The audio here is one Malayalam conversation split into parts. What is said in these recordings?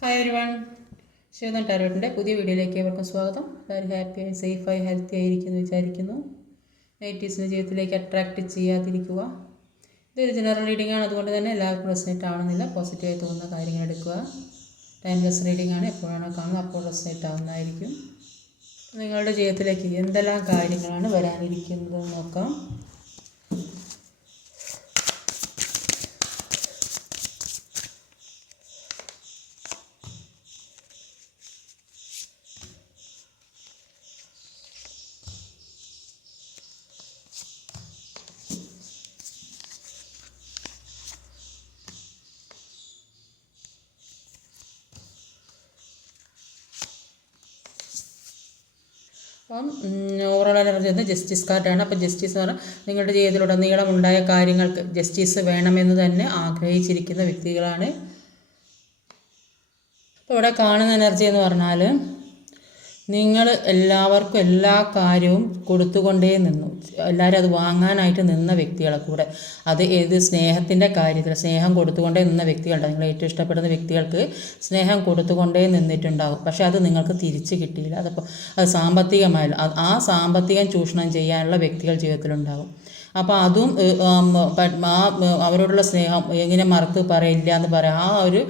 ഹായ് എവരി വൺ ശിവൻ ടാരോട്ടിന്റെ പുതിയ വീഡിയോയിലേക്ക് ഏവർക്കും സ്വാഗതം. എല്ലാവരും ഹാപ്പിയായി സേഫായി ഹെൽത്തി ആയിരിക്കുന്നു വിചാരിക്കുന്നു. നൈറ്റീസിന്റെ ജീവിതത്തിലേക്ക് അട്രാക്റ്റ് ചെയ്യാതിരിക്കുക. ഇതൊരു ജനറൽ റീഡിംഗ് ആണ്. അതുകൊണ്ട് തന്നെ എല്ലാവർക്കും റെസിനേറ്റ് ആവണമെന്നില്ല. പോസിറ്റീവായി തോന്നുന്ന കാര്യങ്ങൾ എടുക്കുക. ടൈംലെസ് റീഡിംഗ് ആണ്. എപ്പോഴാണോ കാണുന്നത് അപ്പോൾ റെസിനേറ്റ് ആവുന്നതായിരിക്കും. നിങ്ങളുടെ ജീവിതത്തിലേക്ക് എന്തെല്ലാം കാര്യങ്ങളാണ് വരാനിരിക്കുന്നത് നോക്കാം. അപ്പം ഓവറോൾ അലർജി എന്ന് ജസ്റ്റിസ് കാർഡാണ് അപ്പം ജസ്റ്റിസ് എന്ന് പറഞ്ഞാൽ നിങ്ങളുടെ ജീവിതത്തിലുടനീളം ഉണ്ടായ കാര്യങ്ങൾക്ക് ജസ്റ്റിസ് വേണമെന്ന് തന്നെ ആഗ്രഹിച്ചിരിക്കുന്ന വ്യക്തികളാണ്. അപ്പോൾ ഇവിടെ കാണുന്ന എനർജി എന്ന് പറഞ്ഞാൽ നിങ്ങൾ എല്ലാവർക്കും എല്ലാ കാര്യവും കൊടുത്തുകൊണ്ടേ നിന്നു. എല്ലാവരും അത് വാങ്ങാനായിട്ട് നിന്ന വ്യക്തികളെ കൂടെ അത് ഏത് സ്നേഹത്തിന്റെ കാര്യത്തിൽ സ്നേഹം കൊടുത്തുകൊണ്ടേ നിന്ന വ്യക്തികളുണ്ട് നിങ്ങൾ ഏറ്റവും ഇഷ്ടപ്പെടുന്ന വ്യക്തികൾക്ക് സ്നേഹം കൊടുത്തുകൊണ്ടേ നിന്നിട്ടുണ്ടാകും പക്ഷേ അത് നിങ്ങൾക്ക് തിരിച്ചു കിട്ടിയില്ല. അതപ്പോൾ അത് സാമ്പത്തികമായാലും ആ സാമ്പത്തികം ചൂഷണം ചെയ്യാനുള്ള വ്യക്തികൾ ജീവിതത്തിലുണ്ടാകും അപ്പോൾ അതും ആ അവരോടുള്ള സ്നേഹം എങ്ങനെ മറുത്ത് പറയില്ല എന്ന് പറയാം. ആ ഒരു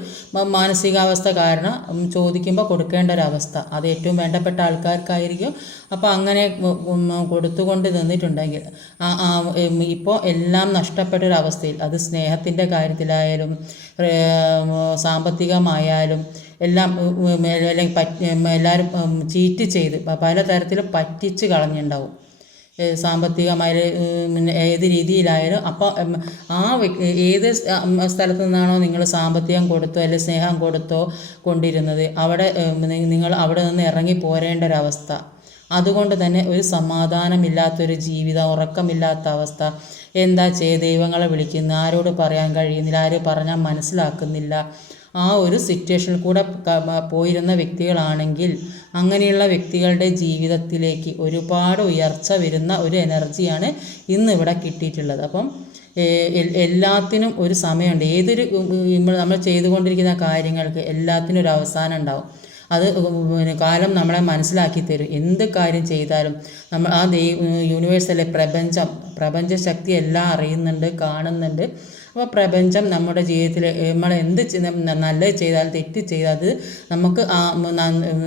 മാനസികാവസ്ഥ കാരണം ചോദിക്കുമ്പോൾ കൊടുക്കേണ്ട ഒരവസ്ഥ അത് ഏറ്റവും വേണ്ടപ്പെട്ട ആൾക്കാർക്കായിരിക്കും. അപ്പോൾ അങ്ങനെ കൊടുത്തുകൊണ്ട് നിന്നിട്ടുണ്ടെങ്കിൽ ഇപ്പോൾ എല്ലാം നഷ്ടപ്പെട്ട ഒരു അവസ്ഥയിൽ അത് സ്നേഹത്തിന്റെ കാര്യത്തിലായാലും സാമ്പത്തികമായാലും എല്ലാം അല്ലെങ്കിൽ എല്ലാവരും ചീറ്റ് ചെയ്ത് പല പലതരത്തിലും പറ്റിച്ച് കളഞ്ഞിട്ടുണ്ടാവും സാമ്പത്തികമായി ഏത് രീതിയിലായാലും അപ്പോൾ ആ ഏത് സ്ഥലത്തു നിന്നാണോ നിങ്ങൾ സാമ്പത്തികം കൊടുത്തോ അല്ലെങ്കിൽ സ്നേഹം കൊടുത്തോ കൊണ്ടിരുന്നത് അവിടെ നിങ്ങൾ അവിടെ നിന്ന് ഇറങ്ങി പോരേണ്ട ഒരവസ്ഥ അതുകൊണ്ട് തന്നെ ഒരു സമാധാനമില്ലാത്തൊരു ജീവിതം ഉറക്കമില്ലാത്ത അവസ്ഥ. എന്താ ചെയ്യ ദൈവങ്ങളെ വിളിക്കുന്നു ആരോട് പറയാൻ കഴിയുന്നില്ല ആര് പറഞ്ഞാൽ മനസ്സിലാക്കുന്നില്ല. ആ ഒരു സിറ്റുവേഷനിൽ കൂടെ പോയിരുന്ന വ്യക്തികളാണെങ്കിൽ അങ്ങനെയുള്ള വ്യക്തികളുടെ ജീവിതത്തിലേക്ക് ഒരുപാട് ഉയർച്ച വരുന്ന ഒരു എനർജിയാണ് ഇന്ന് ഇവിടെ കിട്ടിയിട്ടുള്ളത്. അപ്പം എല്ലാത്തിനും ഒരു സമയമുണ്ട്. ഏതൊരു നമ്മൾ ചെയ്തുകൊണ്ടിരിക്കുന്ന കാര്യങ്ങൾക്ക് എല്ലാത്തിനും ഒരു അവസാനം ഉണ്ടാവും. അത് കാലം നമ്മളെ മനസ്സിലാക്കി തരും. എന്ത് കാര്യം ചെയ്താലും നമ്മൾ ആ ദൈവ യൂണിവേഴ്സലെ പ്രപഞ്ചം പ്രപഞ്ച ശക്തി എല്ലാം അറിയുന്നുണ്ട് കാണുന്നുണ്ട്. അപ്പോൾ പ്രപഞ്ചം നമ്മുടെ ജീവിതത്തിൽ നമ്മൾ എന്ത് നല്ലത് ചെയ്താൽ തെറ്റ് ചെയ്താൽ അത് നമുക്ക്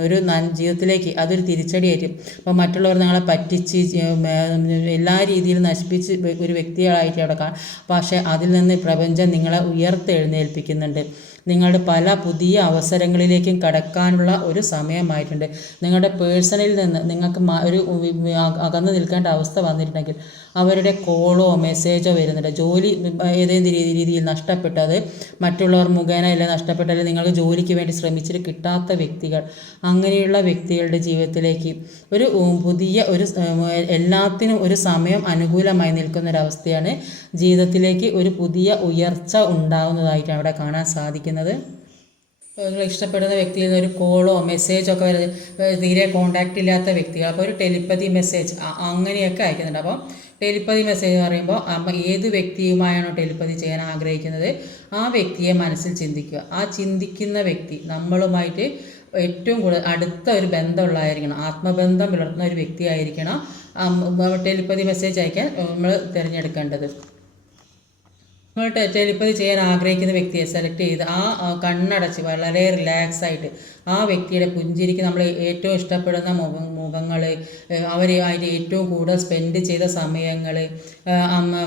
ഒരു ജീവിതത്തിലേക്ക് അതൊരു തിരിച്ചടിയായിട്ട് അപ്പോൾ മറ്റുള്ളവർ നിങ്ങളെ പറ്റിച്ച് എല്ലാ രീതിയിലും നശിപ്പിച്ച് ഒരു വ്യക്തികളായിട്ട് അവിടെ കാണാം. പക്ഷേ അതിൽ നിന്ന് പ്രപഞ്ചം നിങ്ങളെ ഉയർത്തെഴുന്നേൽപ്പിക്കുന്നുണ്ട്. നിങ്ങളുടെ പല പുതിയ അവസരങ്ങളിലേക്കും കടക്കാനുള്ള ഒരു സമയമായിട്ടുണ്ട്. നിങ്ങളുടെ പേഴ്സണിൽ നിന്ന് നിങ്ങൾക്ക് ഒരു അകന്ന് നിൽക്കേണ്ട അവസ്ഥ വന്നിട്ടുണ്ടെങ്കിൽ അവരുടെ കോളോ മെസ്സേജോ വരുന്നുണ്ട്. ജോലി ഏതെങ്കിലും രീതി രീതിയിൽ നഷ്ടപ്പെട്ടത് മറ്റുള്ളവർ മുഖേന അല്ലെ നഷ്ടപ്പെട്ടത് നിങ്ങൾക്ക് ജോലിക്ക് വേണ്ടി ശ്രമിച്ചിട്ട് കിട്ടാത്ത വ്യക്തികൾ അങ്ങനെയുള്ള വ്യക്തികളുടെ ജീവിതത്തിലേക്ക് ഒരു പുതിയ ഒരു എല്ലാത്തിനും ഒരു സമയം അനുകൂലമായി നിൽക്കുന്ന ഒരു അവസ്ഥയാണ് ജീവിതത്തിലേക്ക് ഒരു പുതിയ ഉയർച്ച ഉണ്ടാകുന്നതായിട്ട് അവിടെ കാണാൻ സാധിക്കുന്നത്. നിങ്ങൾ ഇഷ്ടപ്പെടുന്ന വ്യക്തിയിൽ നിന്ന് ഒരു കോളോ മെസ്സേജോ ഒക്കെ വരുന്നത് തീരെ കോണ്ടാക്റ്റ് ഇല്ലാത്ത വ്യക്തികൾ. അപ്പോൾ ഒരു ടെലിപ്പതി മെസ്സേജ് അങ്ങനെയൊക്കെ അയക്കുന്നുണ്ട്. അപ്പോൾ ടെലിപ്പതി മെസ്സേജ് എന്ന് പറയുമ്പോൾ അമ്മ ഏത് വ്യക്തിയുമായാണോ ടെലിപ്പതി ചെയ്യാൻ ആഗ്രഹിക്കുന്നത് ആ വ്യക്തിയെ മനസ്സിൽ ചിന്തിക്കുക. ആ ചിന്തിക്കുന്ന വ്യക്തി നമ്മളുമായിട്ട് ഏറ്റവും കൂടുതൽ അടുത്ത ഒരു ബന്ധമുള്ളതായിരിക്കണം. ആത്മബന്ധം പുലർത്തുന്ന ഒരു വ്യക്തിയായിരിക്കണം. ടെലിപ്പതി മെസ്സേജ് അയക്കാൻ നമ്മൾ തിരഞ്ഞെടുക്കേണ്ടത്. നിങ്ങൾ ടെലിപ്പതി ചെയ്യാൻ ആഗ്രഹിക്കുന്ന വ്യക്തിയെ സെലക്ട് ചെയ്ത് ആ കണ്ണടച്ച് വളരെ റിലാക്സ് ആയിട്ട് ആ വ്യക്തിയുടെ പുഞ്ചിരിക്ക് നമ്മൾ ഏറ്റവും ഇഷ്ടപ്പെടുന്ന മുഖ മുഖങ്ങൾ അവരുമായിട്ട് ഏറ്റവും കൂടുതൽ സ്പെൻഡ് ചെയ്ത സമയങ്ങൾ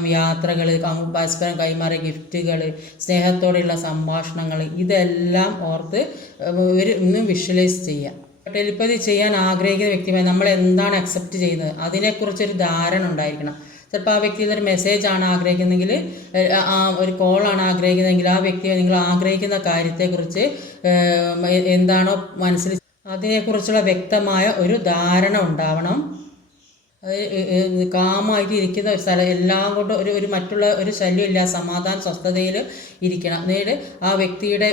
യാത്രകൾ പരസ്പരം കൈമാറിയ ഗിഫ്റ്റുകൾ സ്നേഹത്തോടെയുള്ള സംഭാഷണങ്ങൾ ഇതെല്ലാം ഓർത്ത് ഒരു ഒന്ന് വിഷ്വലൈസ് ചെയ്യാം. ടെലിപ്പതി ചെയ്യാൻ ആഗ്രഹിക്കുന്ന വ്യക്തിയുമായി നമ്മൾ എന്താണ് അക്സെപ്റ്റ് ചെയ്യുന്നത്? അതിനെക്കുറിച്ചൊരു ധാരണ ഉണ്ടായിരിക്കണം. ചിലപ്പോൾ ആ വ്യക്തി ഒരു മെസ്സേജ് ആണ് ആഗ്രഹിക്കുന്നെങ്കിൽ ആ ഒരു കോളാണ് ആഗ്രഹിക്കുന്നതെങ്കിൽ ആ വ്യക്തി നിങ്ങൾ ആഗ്രഹിക്കുന്ന കാര്യത്തെക്കുറിച്ച് എന്താണോ മനസ്സിൽ അതിനെക്കുറിച്ചുള്ള വ്യക്തമായ ഒരു ധാരണ ഉണ്ടാവണം. കാമായിട്ട് ഇരിക്കുന്ന ഒരു സ്ഥലം. എല്ലാം കൊണ്ടും ഒരു ഒരു മറ്റുള്ള ഒരു ശല്യമില്ല. സമാധാന സ്വസ്ഥതയിൽ ഇരിക്കണം. എന്നിട്ട് ആ വ്യക്തിയുടെ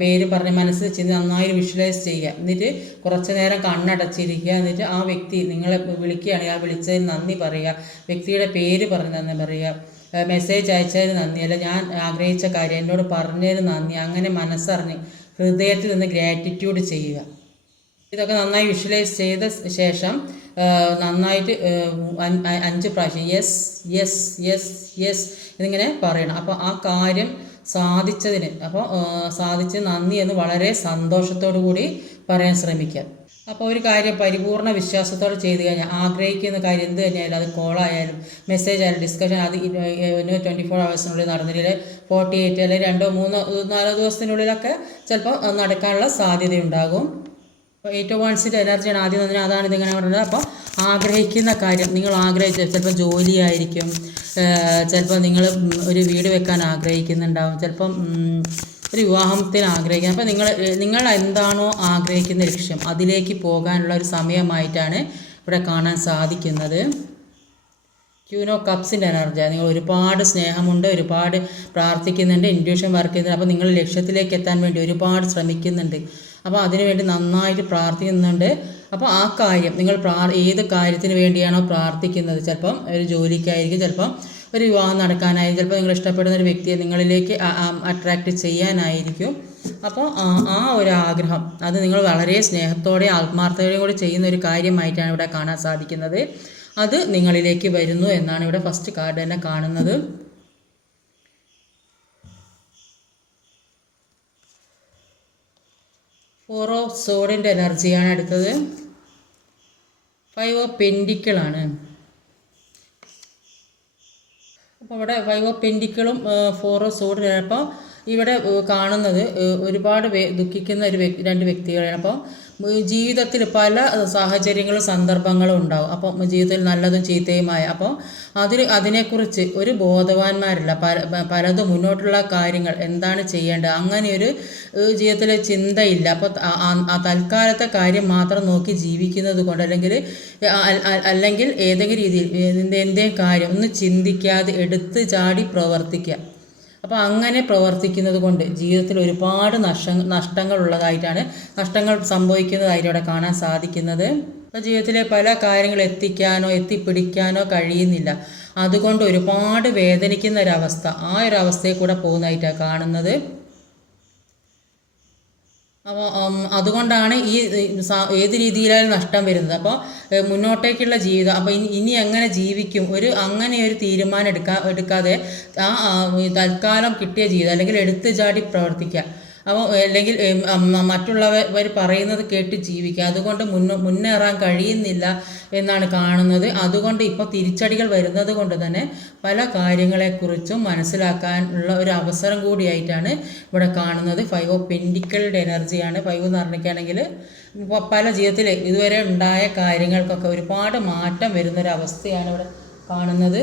പേര് പറഞ്ഞ് മനസ്സിൽ ചെന്ന് നന്നായി വിഷ്വലൈസ് ചെയ്യുക. എന്നിട്ട് കുറച്ച് നേരം കണ്ണടച്ചിരിക്കുക. എന്നിട്ട് ആ വ്യക്തി നിങ്ങളെ വിളിക്കുകയാണെങ്കിൽ ആ വിളിച്ചതിന് നന്ദി പറയുക. വ്യക്തിയുടെ പേര് പറഞ്ഞ് നന്ദി പറയുക. മെസ്സേജ് അയച്ചതിന് നന്ദി. അല്ല ഞാൻ ആഗ്രഹിച്ച കാര്യം എന്നോട് പറഞ്ഞതിന് നന്ദി. അങ്ങനെ മനസ്സറിഞ്ഞ് ഹൃദയത്തിൽ നിന്ന് ഗ്രാറ്റിറ്റ്യൂഡ് ചെയ്യുക. ഇതൊക്കെ നന്നായി വിഷ്വലൈസ് ചെയ്ത ശേഷം നന്നായിട്ട് അഞ്ച് പ്രാവശ്യം യെസ് യെസ് യെസ് യെസ് എന്നിങ്ങനെ പറയണം. അപ്പോൾ ആ കാര്യം സാധിച്ചതിന് അപ്പോൾ സാധിച്ച് നന്ദി എന്ന് വളരെ സന്തോഷത്തോടു കൂടി പറയാൻ ശ്രമിക്കുക അപ്പോൾ ഒരു കാര്യം പരിപൂർണ വിശ്വാസത്തോടെ ചെയ്തു കഴിഞ്ഞാൽ ആഗ്രഹിക്കുന്ന കാര്യം എന്ത് തന്നെയായാലും അത് കോളായാലും മെസ്സേജ് ആയാലും ഡിസ്കഷൻ അത് ട്വന്റി ഫോർ ഹവേഴ്സിനുള്ളിൽ നടന്നിട്ട് ഫോർട്ടി എയ്റ്റ് അല്ലെങ്കിൽ രണ്ടോ മൂന്നോ നാലോ ദിവസത്തിനുള്ളിലൊക്കെ ചിലപ്പോൾ നടക്കാനുള്ള സാധ്യതയുണ്ടാകും. അപ്പോൾ ഏറ്റവും വൺസിന്റെ എനർജിയാണ് ആദ്യം തന്നെ അതാണ് ഇതിങ്ങനെ പറഞ്ഞത് അപ്പോൾ ആഗ്രഹിക്കുന്ന കാര്യം നിങ്ങൾ ആഗ്രഹിച്ച ചിലപ്പോൾ ജോലിയായിരിക്കും. ചിലപ്പോൾ നിങ്ങൾ ഒരു വീട് വെക്കാൻ ആഗ്രഹിക്കുന്നുണ്ടാവും. ചിലപ്പം ഒരു വിവാഹത്തിന് ആഗ്രഹിക്കുന്നത് അപ്പോൾ നിങ്ങൾ നിങ്ങൾ എന്താണോ ആഗ്രഹിക്കുന്ന ലക്ഷ്യം അതിലേക്ക് പോകാനുള്ള ഒരു സമയമായിട്ടാണ് ഇവിടെ കാണാൻ സാധിക്കുന്നത്. ക്യൂനോ കപ്സിന്റെ എനർജിയാണ് നിങ്ങൾ ഒരുപാട് സ്നേഹമുണ്ട് ഒരുപാട് പ്രാർത്ഥിക്കുന്നുണ്ട് ഇൻഡ്യൂഷൻ വർക്ക് ചെയ്യുന്നുണ്ട്. അപ്പോൾ നിങ്ങൾ ലക്ഷ്യത്തിലേക്ക് എത്താൻ വേണ്ടി ഒരുപാട് ശ്രമിക്കുന്നുണ്ട്. അപ്പോൾ അതിനുവേണ്ടി നന്നായിട്ട് പ്രാർത്ഥിക്കുന്നുണ്ട്. അപ്പോൾ ആ കാര്യം നിങ്ങൾ പ്രാ ഏത് കാര്യത്തിന് വേണ്ടിയാണോ പ്രാർത്ഥിക്കുന്നത്. ചിലപ്പം ഒരു ജോലിക്കായിരിക്കും ചിലപ്പം ഒരു വിവാഹം നടക്കാനായി ചിലപ്പോൾ നിങ്ങൾ ഇഷ്ടപ്പെടുന്ന ഒരു വ്യക്തിയെ നിങ്ങളിലേക്ക് അട്രാക്റ്റ് ചെയ്യാനായിരിക്കും. അപ്പോൾ ആ- ആ ഒരു ആഗ്രഹം അത് നിങ്ങൾ വളരെ സ്നേഹത്തോടെയും ആത്മാർത്ഥതയോടെയും കൂടി ചെയ്യുന്ന ഒരു കാര്യമായിട്ടാണ് ഇവിടെ കാണാൻ സാധിക്കുന്നത്. അത് നിങ്ങളിലേക്ക് വരുന്നു എന്നാണ് ഇവിടെ ഫസ്റ്റ് കാർഡ് തന്നെ കാണുന്നത്. ഫോർ ഓഫ് സോഡിന്റെ എനർജിയാണ് അടുത്തത് ഫൈവ് ഓഫ് പെൻഡിക്കിളാണ് അപ്പോൾ ഇവിടെ ഫൈവ് ഓഫ് പെൻഡിക്കിളും ഫോർ ഓഫ് സോഡ് അപ്പോൾ ഇവിടെ കാണുന്നത് ഒരുപാട് ദുഃഖിക്കുന്ന ഒരു രണ്ട് വ്യക്തികളാണ്. അപ്പോൾ ജീവിതത്തിൽ പല സാഹചര്യങ്ങളും സന്ദർഭങ്ങളും ഉണ്ടാവും. അപ്പോൾ ജീവിതത്തിൽ നല്ലതും ചീത്തയുമായ അപ്പോൾ അതിൽ അതിനെക്കുറിച്ച് ഒരു ബോധവാന്മാരില്ല. പല പലതും മുന്നോട്ടുള്ള കാര്യങ്ങൾ എന്താണ് ചെയ്യേണ്ടത്? അങ്ങനെ ഒരു ഏഹ്, ജീവിതത്തിൽ ചിന്തയില്ല. അപ്പോൾ തൽക്കാലത്തെ കാര്യം മാത്രം നോക്കി ജീവിക്കുന്നത് കൊണ്ട് അല്ലെങ്കിൽ അല്ലെങ്കിൽ ഏതെങ്കിലും രീതിയിൽ എന്തേ കാര്യം ഒന്ന് ചിന്തിക്കാതെ എടുത്ത് ചാടി പ്രവർത്തിക്കുക. അപ്പോൾ അങ്ങനെ പ്രവർത്തിക്കുന്നത് കൊണ്ട് ജീവിതത്തിൽ ഒരുപാട് നഷ്ട നഷ്ടങ്ങൾ ഉള്ളതായിട്ടാണ് നഷ്ടങ്ങൾ സംഭവിക്കുന്നതായിട്ട് ഇവിടെ കാണാൻ സാധിക്കുന്നത്. അപ്പോൾ ജീവിതത്തിലെ പല കാര്യങ്ങൾ എത്തിക്കാനോ എത്തിപ്പിടിക്കാനോ കഴിയുന്നില്ല. അതുകൊണ്ട് ഒരുപാട് വേദനിക്കുന്ന ഒരവസ്ഥ ആ ഒരു അവസ്ഥയിൽ കൂടെ പോകുന്നതായിട്ടാണ് കാണുന്നത്. അപ്പോൾ അതുകൊണ്ടാണ് ഈ ഏത് രീതിയിലായാലും നഷ്ടം വരുന്നത്. അപ്പോൾ മുന്നോട്ടേക്കുള്ള ജീവിതം അപ്പോൾ ഇനി ഇനി എങ്ങനെ ജീവിക്കും? ഒരു അങ്ങനെ ഒരു തീരുമാനം എടുക്കാ എടുക്കാതെ ആ, തൽക്കാലം കിട്ടിയ ജീവിതം അല്ലെങ്കിൽ എടുത്തു ചാടി പ്രവർത്തിക്കുക. അപ്പോൾ അല്ലെങ്കിൽ മറ്റുള്ളവർ പറയുന്നത് കേട്ട് ജീവിക്കുക. അതുകൊണ്ട് മുന്നോ മുന്നേറാൻ കഴിയുന്നില്ല എന്നാണ് കാണുന്നത്. അതുകൊണ്ട് ഇപ്പോൾ തിരിച്ചടികൾ വരുന്നത് കൊണ്ട് തന്നെ പല കാര്യങ്ങളെക്കുറിച്ചും മനസ്സിലാക്കാനുള്ള ഒരു അവസരം കൂടിയായിട്ടാണ് ഇവിടെ കാണുന്നത്. ഫൈവ് ഓഫ് പെൻഡിക്കളുടെ എനർജിയാണ്. ഫൈവ് എന്ന് പറഞ്ഞിട്ടാണെങ്കിൽ പല ജീവിതത്തിൽ ഇതുവരെ ഉണ്ടായ കാര്യങ്ങൾക്കൊക്കെ ഒരുപാട് മാറ്റം വരുന്നൊരവസ്ഥയാണ് ഇവിടെ കാണുന്നത്.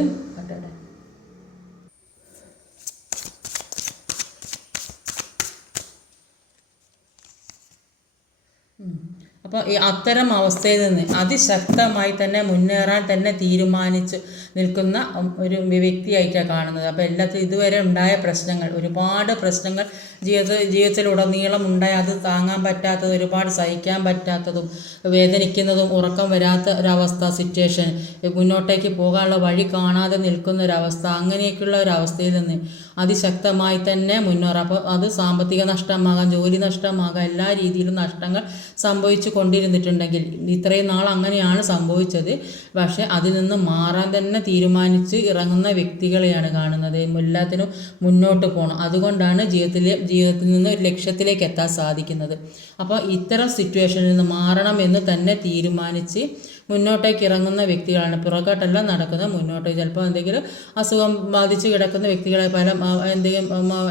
അപ്പോൾ ഈ അത്തരം അവസ്ഥയിൽ നിന്ന് അതിശക്തമായി തന്നെ മുന്നേറാൻ തന്നെ തീരുമാനിച്ച്. നിൽക്കുന്ന ഒരു വ്യക്തിയായിട്ടാണ് കാണുന്നത്. അപ്പോൾ എല്ലാത്തിനും ഇതുവരെ ഉണ്ടായ പ്രശ്നങ്ങൾ ഒരുപാട് പ്രശ്നങ്ങൾ ജീവിത ജീവിതത്തിലുടനീളം ഉണ്ടായ അത് താങ്ങാൻ പറ്റാത്തത് ഒരുപാട് സഹിക്കാൻ പറ്റാത്തതും വേദനിക്കുന്നതും ഉറക്കം വരാത്ത ഒരവസ്ഥ സിറ്റുവേഷൻ മുന്നോട്ടേക്ക് പോകാനുള്ള വഴി കാണാതെ നിൽക്കുന്ന ഒരവസ്ഥ അങ്ങനെയൊക്കെയുള്ള ഒരവസ്ഥയിൽ നിന്ന് അതിശക്തമായി തന്നെ മുന്നേറാം. അപ്പോൾ അത് സാമ്പത്തിക നഷ്ടമാകാം ജോലി നഷ്ടമാകാം എല്ലാ രീതിയിലും നഷ്ടങ്ങൾ സംഭവിച്ചു കൊണ്ടിരുന്നിട്ടുണ്ടെങ്കിൽ ഇത്രയും നാൾ അങ്ങനെയാണ് സംഭവിച്ചത്. പക്ഷേ അതിൽ നിന്ന് മാറാൻ തന്നെ തീരുമാനിച്ച് ഇറങ്ങുന്ന വ്യക്തികളെയാണ് കാണുന്നത്. എല്ലാത്തിനും മുന്നോട്ട് പോകണം അതുകൊണ്ടാണ് ജീവിതത്തിലെ ജീവിതത്തിൽ നിന്ന് ഒരു ലക്ഷ്യത്തിലേക്ക് എത്താൻ സാധിക്കുന്നത്. അപ്പോൾ ഇത്തരം സിറ്റുവേഷനിൽ നിന്ന് മാറണം എന്ന് തന്നെ തീരുമാനിച്ച് മുന്നോട്ടേക്ക് ഇറങ്ങുന്ന വ്യക്തികളാണ്. പുറകോട്ടല്ല നടക്കുന്നത് മുന്നോട്ട്. ചിലപ്പോൾ എന്തെങ്കിലും അസുഖം ബാധിച്ച് കിടക്കുന്ന വ്യക്തികളെ പല എന്തെങ്കിലും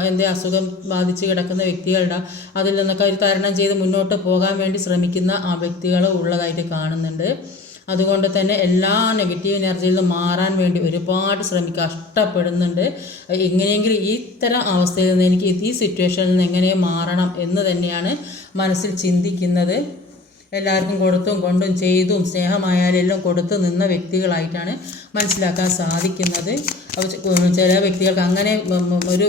എന്തെങ്കിലും അസുഖം ബാധിച്ച് കിടക്കുന്ന വ്യക്തികളുടെ അതിൽ നിന്നൊക്കെ ഒരു തരണം ചെയ്ത് മുന്നോട്ട് പോകാൻ വേണ്ടി ശ്രമിക്കുന്ന ആ വ്യക്തികൾ ഉള്ളതായിട്ട് കാണുന്നുണ്ട്. അതുകൊണ്ട് തന്നെ എല്ലാ നെഗറ്റീവ് എനർജിയിൽ നിന്ന് മാറാൻ വേണ്ടി ഒരുപാട് ശ്രമിക്കുക. കഷ്ടപ്പെടുന്നുണ്ട്. എങ്ങനെയെങ്കിലും ഇത്തരം അവസ്ഥയിൽ നിന്ന് എനിക്ക് ഈ സിറ്റുവേഷനിൽ നിന്ന് എങ്ങനെ മാറണം എന്ന് തന്നെയാണ് മനസ്സിൽ ചിന്തിക്കുന്നത്. എല്ലാവർക്കും കൊടുത്തും കൊണ്ടും ചെയ്തും സ്നേഹമായാലും എല്ലാം കൊടുത്തു നിന്ന വ്യക്തികളായിട്ടാണ് മനസ്സിലാക്കാൻ സാധിക്കുന്നത്. ചില വ്യക്തികൾക്ക് അങ്ങനെ ഒരു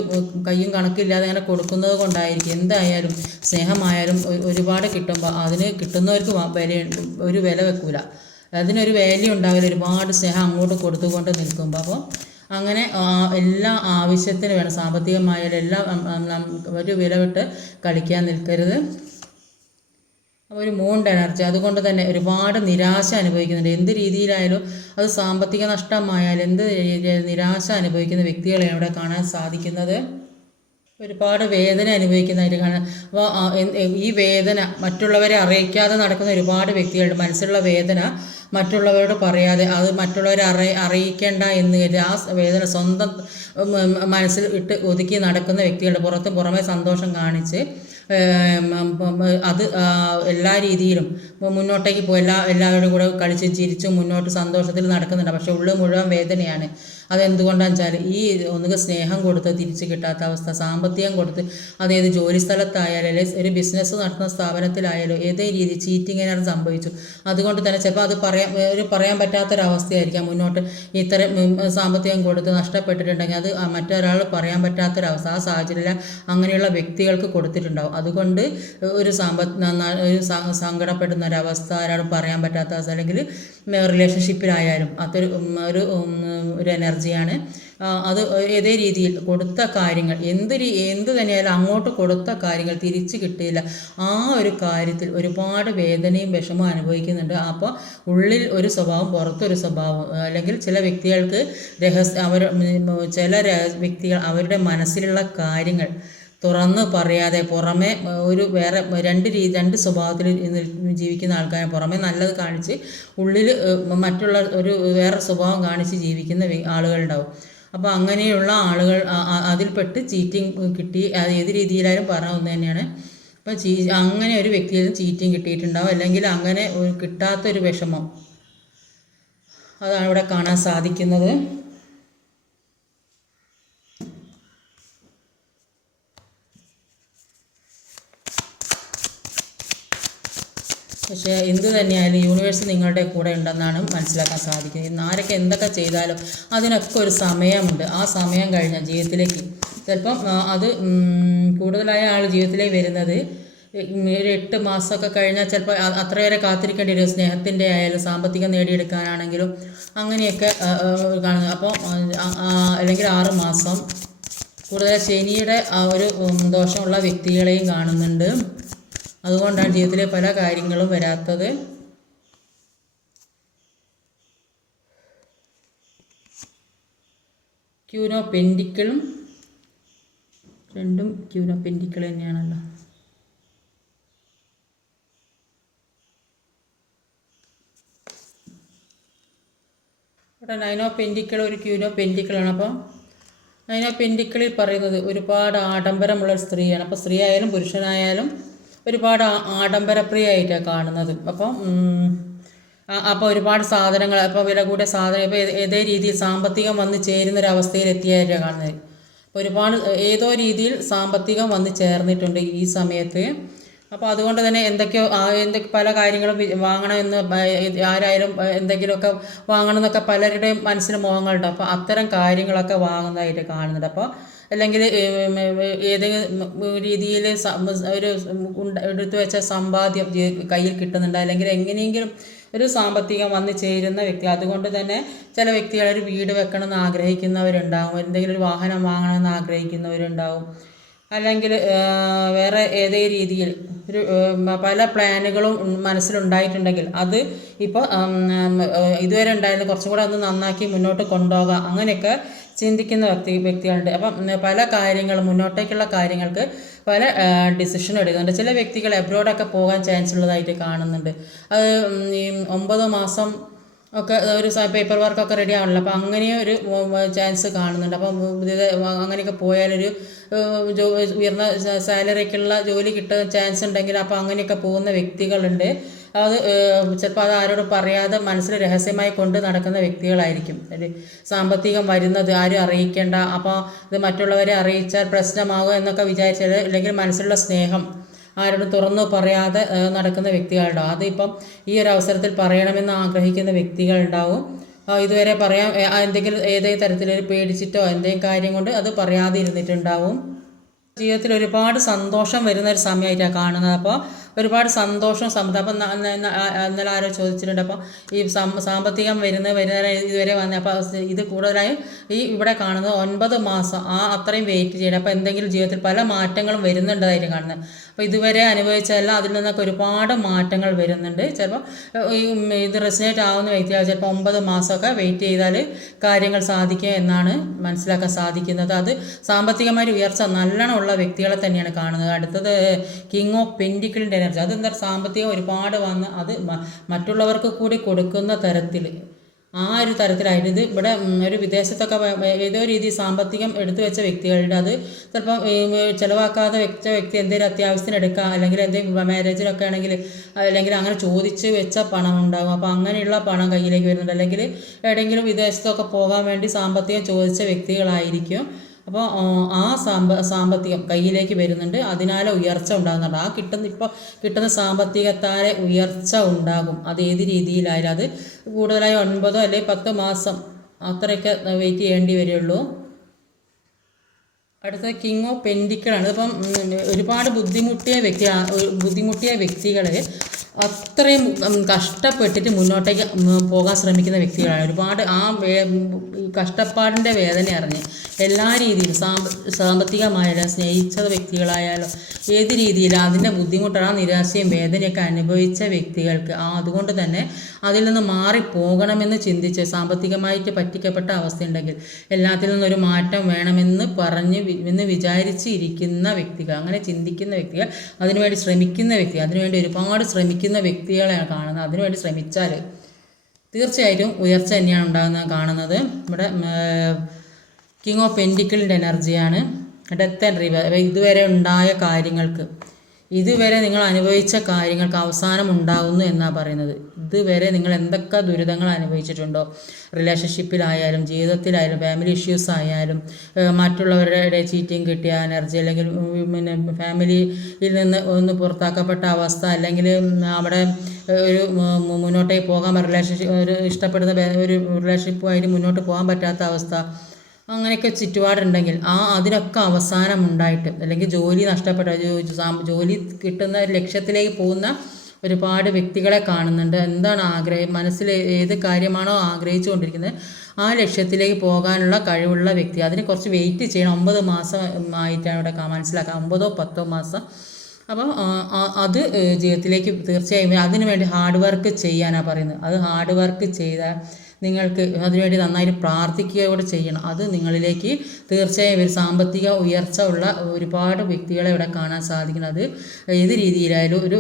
കയ്യും കണക്കില്ലാതെ അങ്ങനെ കൊടുക്കുന്നത് കൊണ്ടായിരിക്കും. എന്തായാലും സ്നേഹമായാലും ഒരുപാട് കിട്ടുമ്പോൾ അതിന് കിട്ടുന്നവർക്ക് വില ഒരു വില വെക്കൂല. അതിനൊരു വാല്യൂ ഉണ്ടാവില്ല. ഒരുപാട് സ്നേഹം അങ്ങോട്ട് കൊടുത്തുകൊണ്ട് നിൽക്കുമ്പോൾ അപ്പോൾ അങ്ങനെ എല്ലാ ആവശ്യത്തിന് വേണം. സാമ്പത്തികമായാലും എല്ലാം ഒരു വിലവിട്ട് കളിക്കാൻ നിൽക്കരുത്. ഒരു മൂണ്ട് എനർജി അതുകൊണ്ട് തന്നെ ഒരുപാട് നിരാശ അനുഭവിക്കുന്നുണ്ട്. എന്ത് രീതിയിലായാലും അത് സാമ്പത്തിക നഷ്ടമായാലും എന്ത് നിരാശ അനുഭവിക്കുന്ന വ്യക്തികളെ ഇവിടെ കാണാൻ സാധിക്കുന്നത്. ഒരുപാട് വേദന അനുഭവിക്കുന്നതായിട്ട് കാണാം. അപ്പോൾ ഈ വേദന മറ്റുള്ളവരെ അറിയിക്കാതെ നടക്കുന്ന ഒരുപാട് വ്യക്തികളുണ്ട്. മനസ്സിലുള്ള വേദന മറ്റുള്ളവരോട് പറയാതെ അത് മറ്റുള്ളവരെ അറി അറിയിക്കേണ്ട എന്ന് കരുതി ആ വേദന സ്വന്തം മനസ്സിൽ ഇട്ട് ഒതുക്കി നടക്കുന്ന വ്യക്തികളുടെ പുറത്ത് പുറമെ സന്തോഷം കാണിച്ച് അത് എല്ലാ രീതിയിലും മുന്നോട്ടേക്ക് പോയി എല്ലാ എല്ലാവരുടെ കൂടെ കളിച്ച് ചിരിച്ചും മുന്നോട്ട് സന്തോഷത്തിൽ നടക്കുന്നുണ്ട്. പക്ഷെ ഉള്ളു മുഴുവൻ വേദനയാണ്. അതെന്തുകൊണ്ടാണെന്ന് വെച്ചാൽ ഈ ഒന്നുകിൽ സ്നേഹം കൊടുത്ത് തിരിച്ച് കിട്ടാത്ത അവസ്ഥ സാമ്പത്തികം കൊടുത്ത് അതായത് ജോലി സ്ഥലത്തായാലും അല്ലെങ്കിൽ ഒരു ബിസിനസ് നടത്തുന്ന സ്ഥാപനത്തിലായാലും ഏതേ രീതി ചീറ്റിംഗ് എനർജി സംഭവിച്ചു. അതുകൊണ്ട് തന്നെ ചിലപ്പോൾ അത് പറയാൻ ഒരു പറയാൻ പറ്റാത്തൊരവസ്ഥയായിരിക്കാം മുന്നോട്ട്. ഇത്തരം സാമ്പത്തികം കൊടുത്ത് നഷ്ടപ്പെട്ടിട്ടുണ്ടെങ്കിൽ അത് മറ്റൊരാൾ പറയാൻ പറ്റാത്തൊരവസ്ഥ ആ സാഹചര്യം അങ്ങനെയുള്ള വ്യക്തികൾക്ക് കൊടുത്തിട്ടുണ്ടാവും. അതുകൊണ്ട് ഒരു സാമ്പ ഒരു സങ്കടപ്പെടുന്ന ഒരവസ്ഥ ഒരാൾ പറയാൻ പറ്റാത്ത അവസ്ഥ? അല്ലെങ്കിൽ റിലേഷൻഷിപ്പിലായാലും അതൊരു ഒരു ഒരു എനർജിയാണ് അത് ഏതേ രീതിയിൽ കൊടുത്ത കാര്യങ്ങൾ എന്ത് എന്ത് തന്നെയായാലും അങ്ങോട്ട് കൊടുത്ത കാര്യങ്ങൾ തിരിച്ചു കിട്ടിയില്ല. ആ ഒരു കാര്യത്തിൽ ഒരുപാട് വേദനയും വിഷമവും അനുഭവിക്കുന്നുണ്ട്. അപ്പോൾ ഉള്ളിൽ ഒരു സ്വഭാവം പുറത്തൊരു സ്വഭാവം അല്ലെങ്കിൽ ചില വ്യക്തികൾക്ക് രഹസ്യ അവർ ചില വ്യക്തികൾ അവരുടെ മനസ്സിലുള്ള കാര്യങ്ങൾ തുറന്ന് പറയാതെ പുറമെ ഒരു വേറെ രണ്ട് രീതി രണ്ട് സ്വഭാവത്തിൽ ജീവിക്കുന്ന ആൾക്കാരെ പുറമെ നല്ലത് കാണിച്ച് ഉള്ളിൽ മറ്റുള്ള ഒരു വേറെ സ്വഭാവം കാണിച്ച് ജീവിക്കുന്ന ആളുകളുണ്ടാവും അപ്പോൾ അങ്ങനെയുള്ള ആളുകൾ അതിൽപ്പെട്ട് ചീറ്റിംഗ് കിട്ടി അത് ഏത് രീതിയിലായാലും പറഞ്ഞ തന്നെയാണ്. അപ്പോൾ ചീ അങ്ങനെ ഒരു വ്യക്തിയിൽ ചീറ്റിംഗ് കിട്ടിയിട്ടുണ്ടാവും. അല്ലെങ്കിൽ അങ്ങനെ ഒരു കിട്ടാത്തൊരു വിഷമം. അതാണ് ഇവിടെ കാണാൻ സാധിക്കുന്നത്. പക്ഷേ എന്ത് തന്നെയായാലും യൂണിവേഴ്സ് നിങ്ങളുടെ കൂടെ ഉണ്ടെന്നാണ് മനസ്സിലാക്കാൻ സാധിക്കുന്നത്. ആരൊക്കെ എന്തൊക്കെ ചെയ്താലും അതിനൊക്കെ ഒരു സമയമുണ്ട്. ആ സമയം കഴിഞ്ഞാൽ ജീവിതത്തിലേക്ക്. ചിലപ്പം അത് കൂടുതലായ ആൾ ജീവിതത്തിലേക്ക് വരുന്നത് ഒരു എട്ട് മാസമൊക്കെ കഴിഞ്ഞാൽ ചിലപ്പോൾ അത്ര വരെ കാത്തിരിക്കേണ്ടി വരും. സ്നേഹത്തിന്റെ ആയാലും സാമ്പത്തികം നേടിയെടുക്കാനാണെങ്കിലും അങ്ങനെയൊക്കെ കാണുന്നത്. അപ്പോൾ അല്ലെങ്കിൽ ആറ് മാസം കൂടുതൽ ശനിയുടെ ആ ഒരു ദോഷമുള്ള വ്യക്തികളെയും കാണുന്നുണ്ട്. അതുകൊണ്ടാണ് ജീവിതത്തിലെ പല കാര്യങ്ങളും വരാത്തത്. ക്യൂനോ പെൻഡിക്കിളും രണ്ടും ക്യൂനോ പെൻഡിക്കിൾ തന്നെയാണല്ലോ. ഇവിടെ നൈനോ പെൻഡിക്കിൾ ഒരു ക്യൂനോ പെൻഡിക്കിളാണ് അപ്പോൾ നൈനോ പെൻഡിക്കിളിൽ പറയുന്നത് ഒരുപാട് ആഡംബരമുള്ള സ്ത്രീയാണ്. അപ്പോൾ സ്ത്രീ ആയാലും പുരുഷനായാലും ഒരുപാട് ആഡംബരപ്രിയായിട്ടാണ് കാണുന്നത്. അപ്പം അപ്പോൾ ഒരുപാട് സാധനങ്ങൾ അപ്പോൾ വില കൂടിയ സാധനം ഇപ്പോൾ ഏതേ രീതിയിൽ സാമ്പത്തികം വന്ന് ചേരുന്ന ഒരു എത്തിയായിട്ടാണ് കാണുന്നത്. അപ്പോൾ ഒരുപാട് ഏതോ രീതിയിൽ സാമ്പത്തികം വന്ന് ചേർന്നിട്ടുണ്ട് ഈ സമയത്ത്. അപ്പോൾ അതുകൊണ്ട് തന്നെ എന്തൊക്കെയോ എന്തൊക്കെ പല കാര്യങ്ങളും വാങ്ങണമെന്ന് ആരായാലും എന്തെങ്കിലുമൊക്കെ വാങ്ങണം എന്നൊക്കെ പലരുടെയും മനസ്സിൽ മോഹങ്ങളുണ്ട്. അപ്പോൾ അത്തരം കാര്യങ്ങളൊക്കെ വാങ്ങുന്നതായിട്ട് കാണുന്നുണ്ട്. അപ്പോൾ അല്ലെങ്കിൽ ഏതെങ്കിലും രീതിയിൽ ഒരു എടുത്തു വെച്ച സമ്പാദ്യം കയ്യിൽ കിട്ടുന്നുണ്ട്. അല്ലെങ്കിൽ എങ്ങനെയെങ്കിലും ഒരു സാമ്പത്തികം വന്നു ചേരുന്ന വ്യക്തി. അതുകൊണ്ട് തന്നെ ചില വ്യക്തികൾ ഒരു വീട് വെക്കണമെന്ന് ആഗ്രഹിക്കുന്നവരുണ്ടാവും. എന്തെങ്കിലും ഒരു വാഹനം വാങ്ങണമെന്ന് ആഗ്രഹിക്കുന്നവരുണ്ടാവും. അല്ലെങ്കിൽ വേറെ ഏതേ രീതിയിൽ ഒരു പല പ്ലാനുകളും മനസ്സിലുണ്ടായിട്ടുണ്ടെങ്കിൽ അത് ഇപ്പോൾ ഇതുവരെ ഉണ്ടായിരുന്ന കുറച്ചും കൂടെ ഒന്ന് നന്നാക്കി മുന്നോട്ട് കൊണ്ടുപോകാം. അങ്ങനെയൊക്കെ ചിന്തിക്കുന്ന വ്യക്തി വ്യക്തികളുണ്ട്. അപ്പം പല കാര്യങ്ങളും മുന്നോട്ടേക്കുള്ള കാര്യങ്ങൾക്ക് പല ഡിസിഷൻ എടുക്കുന്നുണ്ട്. ചില വ്യക്തികൾ എബ്രോഡൊക്കെ പോകാൻ ചാൻസ് ഉള്ളതായിട്ട് കാണുന്നുണ്ട്. അത് ഈ ഒമ്പത് മാസം ഒക്കെ ഒരു പേപ്പർ വർക്കൊക്കെ റെഡി ആവണല്ലോ അപ്പോൾ അങ്ങനെ ഒരു ചാൻസ് കാണുന്നുണ്ട്. അപ്പം അങ്ങനെയൊക്കെ പോയാലൊരു ജോ ഉയർന്ന സാലറിക്കുള്ള ജോലി കിട്ടാൻ ചാൻസ് ഉണ്ടെങ്കിൽ അപ്പോൾ അങ്ങനെയൊക്കെ പോകുന്ന വ്യക്തികളുണ്ട്. അത് ചിലപ്പോൾ അത് ആരോടും പറയാതെ മനസ്സിൽ രഹസ്യമായി കൊണ്ട് നടക്കുന്ന വ്യക്തികളായിരിക്കും. സാമ്പത്തികം വരുന്നത് ആരും അറിയിക്കേണ്ട. അപ്പോൾ ഇത് മറ്റുള്ളവരെ അറിയിച്ചാൽ പ്രശ്നമാകും എന്നൊക്കെ വിചാരിച്ചാൽ അല്ലെങ്കിൽ മനസ്സിലുള്ള സ്നേഹം ആരോടും തുറന്നു പറയാതെ നടക്കുന്ന വ്യക്തികളുണ്ടാവും അതിപ്പം ഈ ഒരു അവസരത്തിൽ പറയണമെന്ന് ആഗ്രഹിക്കുന്ന വ്യക്തികളുണ്ടാവും ഇതുവരെ പറയാം എന്തെങ്കിലും ഏതെങ്കിലും തരത്തിലൊരു പേടിച്ചിട്ടോ എന്തെങ്കിലും കാര്യം കൊണ്ട് അത് പറയാതെ ഇരുന്നിട്ടുണ്ടാവും ജീവിതത്തിൽ ഒരുപാട് സന്തോഷം വരുന്ന ഒരു സമയമായിട്ടാണ് കാണുന്നത്. അപ്പോൾ ഒരുപാട് സന്തോഷം സമ്മതം അപ്പം ആരോ ചോദിച്ചിട്ടുണ്ട്. അപ്പം ഈ സാമ്പത്തികം വരുന്നത് വരുന്ന ഇതുവരെ വന്ന അപ്പോൾ ഇത് കൂടുതലായും ഈ ഇവിടെ കാണുന്നത് ഒൻപത് മാസം ആ അത്രയും വെയിറ്റ് ചെയ്യണം. അപ്പോൾ എന്തെങ്കിലും ജീവിതത്തിൽ പല മാറ്റങ്ങളും വരുന്നുണ്ടായിരിക്കും കാണുന്നത്. അപ്പോൾ ഇതുവരെ അനുഭവിച്ചതല്ല അതിൽ നിന്നൊക്കെ ഒരുപാട് മാറ്റങ്ങൾ വരുന്നുണ്ട്. ചിലപ്പോൾ ഈ ഇത് റെസിനേറ്റ് ആവുന്ന വ്യക്തി ചിലപ്പോൾ ഒമ്പത് മാസമൊക്കെ വെയിറ്റ് ചെയ്താൽ കാര്യങ്ങൾ സാധിക്കുക എന്നാണ് മനസ്സിലാക്കാൻ സാധിക്കുന്നത്. അത് സാമ്പത്തികമായി ഉയർച്ച നല്ലോണം ഉള്ള വ്യക്തികളെ തന്നെയാണ് കാണുന്നത്. അടുത്തത് കിങ് ഓഫ് പെൻഡിക്കിളിന്റെ എനർജി അത് എന്താ സാമ്പത്തികം ഒരുപാട് വന്ന് അത് മറ്റുള്ളവർക്ക് കൂടി കൊടുക്കുന്ന തരത്തിൽ ആ ഒരു തരത്തിലായിട്ട് ഇത് ഇവിടെ ഒരു വിദേശത്തൊക്കെ ഏതോ രീതി സാമ്പത്തികം എടുത്തു വെച്ച വ്യക്തികളുടെ അത് ചിലപ്പം ചിലവാക്കാതെ വെച്ച വ്യക്തി എന്തെങ്കിലും അത്യാവശ്യത്തിന് എടുക്കുക അല്ലെങ്കിൽ എന്തെങ്കിലും മാരേജിലൊക്കെ ആണെങ്കിൽ അല്ലെങ്കിൽ അങ്ങനെ ചോദിച്ച് വെച്ച പണം ഉണ്ടാകും അപ്പോൾ അങ്ങനെയുള്ള പണം കയ്യിലേക്ക് വരുന്നുണ്ട്. അല്ലെങ്കിൽ എവിടെയെങ്കിലും വിദേശത്തൊക്കെ പോകാൻ വേണ്ടി സാമ്പത്തികം ചോദിച്ച വ്യക്തികളായിരിക്കും. അപ്പോൾ ആ സാമ്പ സാമ്പത്തികം കയ്യിലേക്ക് വരുന്നുണ്ട്. അതിനാൽ ഉയർച്ച ഉണ്ടാകുന്നുണ്ട് ആ കിട്ടുന്ന ഇപ്പോൾ കിട്ടുന്ന സാമ്പത്തികത്താലെ ഉയർച്ച ഉണ്ടാകും. അത് ഏത് രീതിയിലായാലും അത് കൂടുതലായി ഒൻപതോ അല്ലെങ്കിൽ പത്ത് മാസം അത്രയൊക്കെ വെയിറ്റ് ചെയ്യേണ്ടി വരുള്ളൂ. അടുത്ത കിങ് ഓഫ് പെൻഡിക്കിളാണ് ഇപ്പം ഉം, ഒരുപാട് ബുദ്ധിമുട്ടിയ വ്യക്തി ബുദ്ധിമുട്ടിയ വ്യക്തികൾ അത്രയും കഷ്ടപ്പെട്ടിട്ട് മുന്നോട്ടേക്ക് പോകാൻ ശ്രമിക്കുന്ന വ്യക്തികളാണ്. ഒരുപാട് ആ കഷ്ടപ്പാടിന്റെ വേദന അറിഞ്ഞ് എല്ലാ രീതിയിലും സാമ്പ സാമ്പത്തികമായാലും സ്നേഹിച്ച വ്യക്തികളായാലും ഏത് രീതിയിലും അതിന്റെ ബുദ്ധിമുട്ടാണ് നിരാശയും വേദനയൊക്കെ അനുഭവിച്ച വ്യക്തികൾക്ക് ആ അതുകൊണ്ട് തന്നെ അതിൽ നിന്ന് മാറി പോകണമെന്ന് ചിന്തിച്ച് സാമ്പത്തികമായിട്ട് പറ്റിക്കപ്പെട്ട അവസ്ഥയുണ്ടെങ്കിൽ എല്ലാത്തിൽ നിന്നൊരു മാറ്റം വേണമെന്ന് പറഞ്ഞ് എന്ന് വിചാരിച്ചിരിക്കുന്ന വ്യക്തികൾ അങ്ങനെ ചിന്തിക്കുന്ന വ്യക്തികൾ അതിനുവേണ്ടി ശ്രമിക്കുന്ന വ്യക്തി അതിനുവേണ്ടി ഒരുപാട് ശ്രമിക്കുന്ന വ്യക്തികളെയാണ് കാണുന്നത്. അതിനുവേണ്ടി ശ്രമിച്ചാൽ തീർച്ചയായിട്ടും ഉയർച്ച തന്നെയാണ് ഉണ്ടാകുന്നത് കാണുന്നത്. ഇവിടെ കിങ് ഓഫ് പെൻഡിക്കിളിന്റെ എനർജിയാണ് ഡെത്ത് ആൻഡ് റിവ ഇതുവരെ ഉണ്ടായ കാര്യങ്ങൾക്ക് ഇതുവരെ നിങ്ങൾ അനുഭവിച്ച കാര്യങ്ങൾക്ക് അവസാനം ഉണ്ടാകുന്നു എന്നാണ് പറയുന്നത്. ഇതുവരെ നിങ്ങൾ എന്തൊക്കെ ദുരിതങ്ങൾ അനുഭവിച്ചിട്ടുണ്ടോ? റിലേഷൻഷിപ്പിലായാലും ജീവിതത്തിലായാലും ഫാമിലി ഇഷ്യൂസ് ആയാലും മറ്റുള്ളവരുടെ ചീറ്റിങ് കിട്ടിയ എനർജി അല്ലെങ്കിൽ പിന്നെ ഫാമിലിയിൽ നിന്ന് ഒന്ന് പുറത്താക്കപ്പെട്ട അവസ്ഥ അല്ലെങ്കിൽ അവിടെ ഒരു മുന്നോട്ടേക്ക് പോകാൻ റിലേഷൻഷിപ്പ് ഒരു ഇഷ്ടപ്പെടുന്ന ഒരു റിലേഷൻഷിപ്പുമായിട്ട് മുന്നോട്ട് പോകാൻ പറ്റാത്ത അവസ്ഥ അങ്ങനെയൊക്കെ ചുറ്റുപാടുണ്ടെങ്കിൽ ആ അതിനൊക്കെ അവസാനം ഉണ്ടായിട്ട് അല്ലെങ്കിൽ ജോലി നഷ്ടപ്പെട്ട ജോലി കിട്ടുന്ന ലക്ഷ്യത്തിലേക്ക് പോകുന്ന ഒരുപാട് വ്യക്തികളെ കാണുന്നുണ്ട്. എന്താണ് ആഗ്രഹം മനസ്സിൽ ഏത് കാര്യമാണോ ആഗ്രഹിച്ചുകൊണ്ടിരിക്കുന്നത് ആ ലക്ഷ്യത്തിലേക്ക് പോകാനുള്ള കഴിവുള്ള വ്യക്തി. അതിന് കുറച്ച് വെയിറ്റ് ചെയ്യണം. ഒമ്പത് മാസം ആയിട്ടാണ് ഇവിടെ മനസ്സിലാക്കുക മനസ്സിലാക്കാം ഒമ്പതോ പത്തോ മാസം. അപ്പോൾ അത് ജീവിതത്തിലേക്ക് തീർച്ചയായും അതിനു വേണ്ടി ഹാർഡ് വർക്ക് ചെയ്യാനാണ് പറയുന്നത്. അത് ഹാർഡ് വർക്ക് ചെയ്താൽ നിങ്ങൾക്ക് അതിനുവേണ്ടി നന്നായിട്ട് പ്രാർത്ഥിക്കുക കൂടെ ചെയ്യണം. അത് നിങ്ങളിലേക്ക് തീർച്ചയായും ഒരു സാമ്പത്തിക ഉയർച്ച ഉള്ള ഒരുപാട് വ്യക്തികളെ ഇവിടെ കാണാൻ സാധിക്കുന്നത് ഏത് രീതിയിലായാലും ഒരു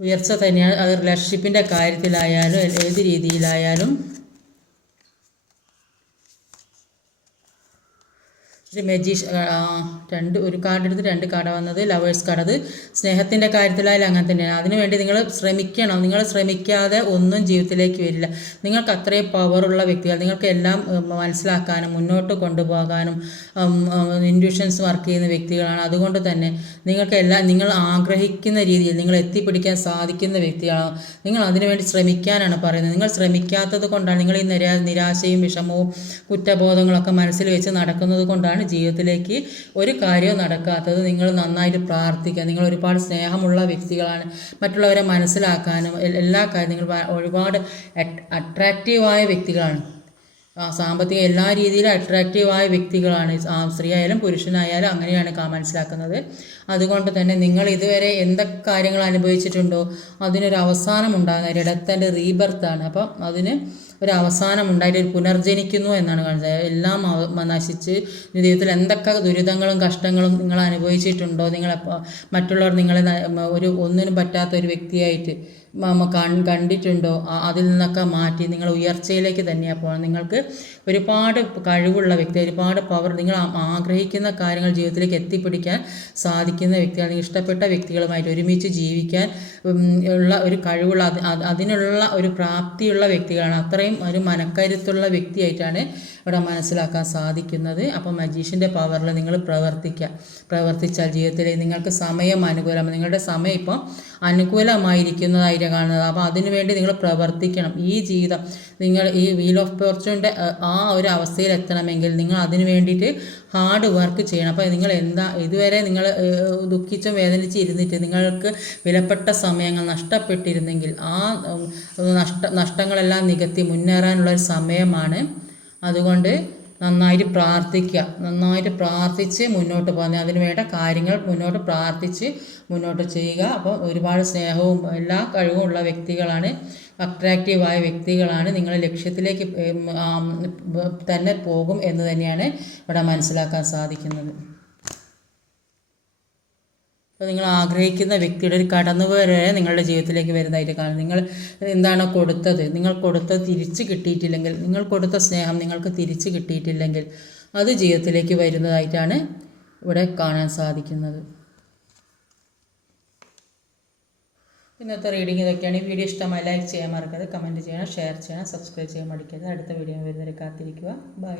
ഉയർച്ച തന്നെയാണ്. അത് റിലേഷൻഷിപ്പിന്റെ കാര്യത്തിലായാലും ഏത് രീതിയിലായാലും ഒരു മെജീഷ് രണ്ട് ഒരു കാർഡ് എടുത്ത് രണ്ട് കാർഡ് വന്നത് ലവേഴ്സ് കാർഡ് അത് സ്നേഹത്തിന്റെ കാര്യത്തിലായാലും അങ്ങനെ തന്നെയാണ്. അതിനുവേണ്ടി നിങ്ങൾ ശ്രമിക്കണം? നിങ്ങൾ ശ്രമിക്കാതെ ഒന്നും ജീവിതത്തിലേക്ക് വരില്ല. നിങ്ങൾക്ക് അത്രയും പവറുള്ള വ്യക്തികൾ നിങ്ങൾക്ക് എല്ലാം മനസ്സിലാക്കാനും മുന്നോട്ട് കൊണ്ടുപോകാനും ഇൻഡ്യൂഷൻസ് വർക്ക് ചെയ്യുന്ന വ്യക്തികളാണ്. അതുകൊണ്ട് തന്നെ നിങ്ങൾക്ക് എല്ലാം നിങ്ങൾ ആഗ്രഹിക്കുന്ന രീതിയിൽ നിങ്ങൾ എത്തിപ്പിടിക്കാൻ സാധിക്കുന്ന വ്യക്തികളാണ്. നിങ്ങൾ അതിനുവേണ്ടി ശ്രമിക്കാനാണ് പറയുന്നത്. നിങ്ങൾ ശ്രമിക്കാത്തത് കൊണ്ടാണ് നിങ്ങൾ ഈ നിരാ നിരാശയും വിഷമവും കുറ്റബോധങ്ങളൊക്കെ മനസ്സിൽ വെച്ച് നടക്കുന്നത് കൊണ്ടാണ് ജീവിതത്തിലേക്ക് ഒരു കാര്യവും നടക്കാത്തത്? നിങ്ങൾ നന്നായിട്ട് പ്രാർത്ഥിക്കുക. നിങ്ങൾ ഒരുപാട് സ്നേഹമുള്ള വ്യക്തികളാണ്. മറ്റുള്ളവരെ മനസ്സിലാക്കാനും എല്ലാ കാര്യം നിങ്ങൾ ഒരുപാട് അട്രാക്റ്റീവായ വ്യക്തികളാണ്. സാമ്പത്തിക എല്ലാ രീതിയിലും അട്രാക്റ്റീവായ വ്യക്തികളാണ്. സ്ത്രീ ആയാലും പുരുഷനായാലും അങ്ങനെയാണ് മനസ്സിലാക്കുന്നത്. അതുകൊണ്ട് തന്നെ നിങ്ങൾ ഇതുവരെ എന്തൊക്കെ കാര്യങ്ങൾ അനുഭവിച്ചിട്ടുണ്ടോ? അതിനൊരു അവസാനം ഉണ്ടാകുന്ന ഒരിടത്തന്റെ റീബർത്താണ് അപ്പം അതിന് ഒരു അവസാനം ഉണ്ടായിട്ട് ഒരു പുനർജനിക്കുന്നു എന്നാണ് കാണുന്നത് എല്ലാം നശിച്ച് ജീവിതത്തിൽ എന്തൊക്കെ ദുരിതങ്ങളും കഷ്ടങ്ങളും നിങ്ങൾ അനുഭവിച്ചിട്ടുണ്ടോ? നിങ്ങളെ മറ്റുള്ളവർ നിങ്ങളെ ഒരു ഒന്നിനും പറ്റാത്ത ഒരു വ്യക്തിയായിട്ട് കണ്ടിട്ടുണ്ടോ? അതിൽ നിന്നൊക്കെ മാറ്റി നിങ്ങൾ ഉയർച്ചയിലേക്ക് തന്നെയാണ് പോകണം നിങ്ങൾക്ക് ഒരുപാട് കഴിവുള്ള വ്യക്തി ഒരുപാട് പവർ നിങ്ങൾ ആഗ്രഹിക്കുന്ന കാര്യങ്ങൾ ജീവിതത്തിലേക്ക് എത്തിപ്പിടിക്കാൻ സാധിക്കുന്ന വ്യക്തികൾ ഇഷ്ടപ്പെട്ട വ്യക്തികളുമായിട്ട് ഒരുമിച്ച് ജീവിക്കാൻ ഉള്ള ഒരു കഴിവുള്ള അത് അത് അതിനുള്ള ഒരു പ്രാപ്തിയുള്ള വ്യക്തികളാണ്. അത്രയും ഒരു മനക്കരുത്തുള്ള വ്യക്തിയായിട്ടാണ് ഇവിടെ മനസ്സിലാക്കാൻ സാധിക്കുന്നത്. അപ്പോൾ മജീഷിന്റെ പവറിൽ നിങ്ങൾ പ്രവർത്തിക്കുക പ്രവർത്തിച്ചാൽ ജീവിതത്തിൽ നിങ്ങൾക്ക് സമയം അനുകൂലം നിങ്ങളുടെ സമയം ഇപ്പം അനുകൂലമായിരിക്കുന്നതായിട്ട് വരുന്നതായിട്ട് കാണുന്നത് അപ്പോൾ അതിനുവേണ്ടി നിങ്ങൾ പ്രവർത്തിക്കണം. ഈ ജീവിതം നിങ്ങൾ ഈ വീൽ ഓഫ് ഫോർച്യൂണിന്റെ ആ ഒരു അവസ്ഥയിൽ എത്തണമെങ്കിൽ നിങ്ങൾ അതിനു വേണ്ടിയിട്ട് ഹാർഡ് വർക്ക് ചെയ്യണം. അപ്പോൾ നിങ്ങൾ എന്താ ഇതുവരെ നിങ്ങൾ ദുഃഖിച്ചും വേദനിച്ചും ഇരുന്നിട്ട് നിങ്ങൾക്ക് വിലപ്പെട്ട സമയങ്ങൾ നഷ്ടപ്പെട്ടിരുന്നെങ്കിൽ ആ നഷ്ട നഷ്ടങ്ങളെല്ലാം നികത്തി മുന്നേറാനുള്ള ഒരു സമയമാണ്. അതുകൊണ്ട് നന്നായിട്ട് പ്രാർത്ഥിക്കുക. നന്നായിട്ട് പ്രാർത്ഥിച്ച് മുന്നോട്ട് പോകുന്നത് അതിന് വേണ്ട കാര്യങ്ങൾ മുന്നോട്ട് പ്രാർത്ഥിച്ച് മുന്നോട്ട് ചെയ്യുക. അപ്പോൾ ഒരുപാട് സ്നേഹവും എല്ലാ കഴിവും ഉള്ള വ്യക്തികളാണ്. അട്രാക്റ്റീവായ വ്യക്തികളാണ്. നിങ്ങളെ ലക്ഷ്യത്തിലേക്ക് തന്നെ പോകും എന്ന് തന്നെയാണ് ഇവിടെ മനസ്സിലാക്കാൻ സാധിക്കുന്നത്. അപ്പോൾ നിങ്ങൾ ആഗ്രഹിക്കുന്ന വ്യക്തിയുടെ ഒരു കടന്നു വരെ നിങ്ങളുടെ ജീവിതത്തിലേക്ക് വരുന്നതായിട്ട് കാണും. നിങ്ങൾ എന്താണ് കൊടുത്തത്? നിങ്ങൾ കൊടുത്തത് തിരിച്ച് കിട്ടിയിട്ടില്ലെങ്കിൽ നിങ്ങൾ കൊടുത്ത സ്നേഹം നിങ്ങൾക്ക് തിരിച്ച് കിട്ടിയിട്ടില്ലെങ്കിൽ അത് ജീവിതത്തിലേക്ക് വരുന്നതായിട്ടാണ് ഇവിടെ കാണാൻ സാധിക്കുന്നത്. ഇന്നത്തെ റീഡിംഗ് ഇതൊക്കെയാണ്. ഈ വീഡിയോ ഇഷ്ടമായി ലൈക്ക് ചെയ്യാൻ മറക്കരുത്. കമന്റ് ചെയ്യണം ഷെയർ ചെയ്യണം സബ്സ്ക്രൈബ് ചെയ്യാൻ മടിക്കരുത്. അടുത്ത വീഡിയോ വരുന്നവരെ കാത്തിരിക്കുക. ബൈ